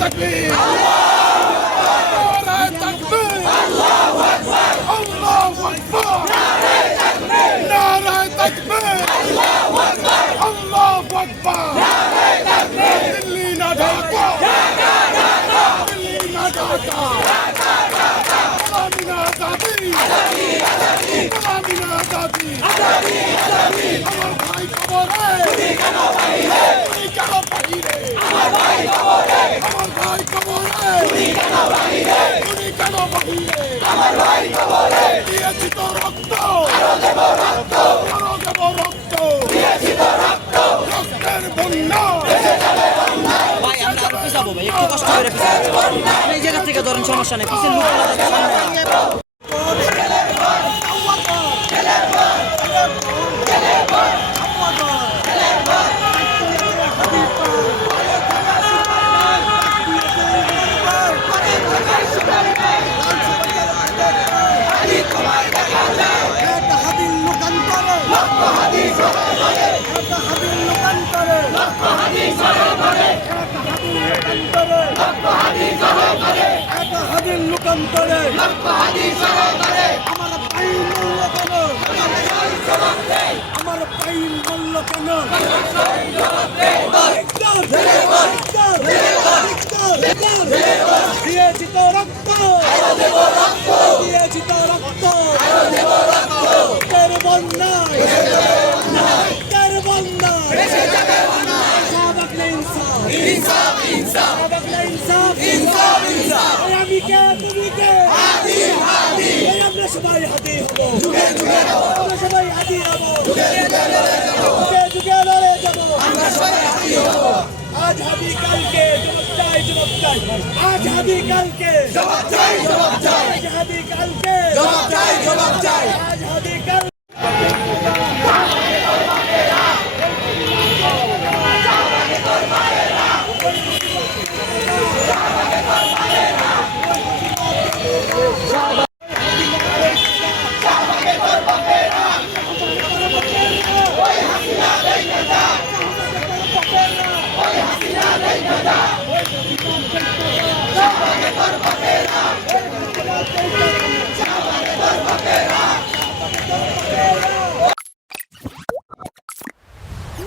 তাকবীর নারায়ে তাকবীর আল্লাহু আকবার আল্লাহু আকবার নারায়ে তাকবীর আল্লাহু আকবার আল্লাহু আকবার নারায়ে তাকবীর দিল্লি না ঢাকা ঢাকা ঢাকা দিল্লি না ঢাকা ঢাকা ঢাকা আমিনা আজাদি আজাদি আজাদি আমিনা আজাদি আজাদি আজাদি আমার ভাই কবরে তুমি কেন বাইরে তুমি কেন বাইরে আমার ভাই কবরে আমার ভাই কবরে তুমি কেন বাইরে তুমি কেন বাইরে আমার ভাই কবরে দিয়েছি তো রক্ত আরো দেব রক্ত আরো দেব রক্ত দিয়েছি তো রক্ত রক্তের বন্যা এসে যাবে বন্যা ভাই আমরা আর পিছাবো ভাই একটু কষ্ট করে পিছাবো আপনি এই জায়গা থেকে ধরেন সমস্যা নেই পিছনে লোক না থাকে সামনে লোকান্তরে আমার পাইন মূল্য কেন আমার পাইন মূল্য কেন দিয়েছি তো রক্ত দিয়েছি তো রক্ত তের বন্যায় তের বন্যায় সাবাক না ইনসাফ ইনসাফ ইনসাফ সাবাক না ইনসাফ ইনসাফ ইনসাফ আমি কে তুমি কে হাদি হাদি আমরা সবাই হাদি হব যুগে যুগে আমরা সবাই হাদি হব যুগে যুগে লড়ে যাব আমরা সবাই হাদি হব আজ হাদি কালকে জবাব চাই আজ হাদি কালকে জবাব চাই আজ হাদি কালকে জবাব চাই আজ হাদি কালকে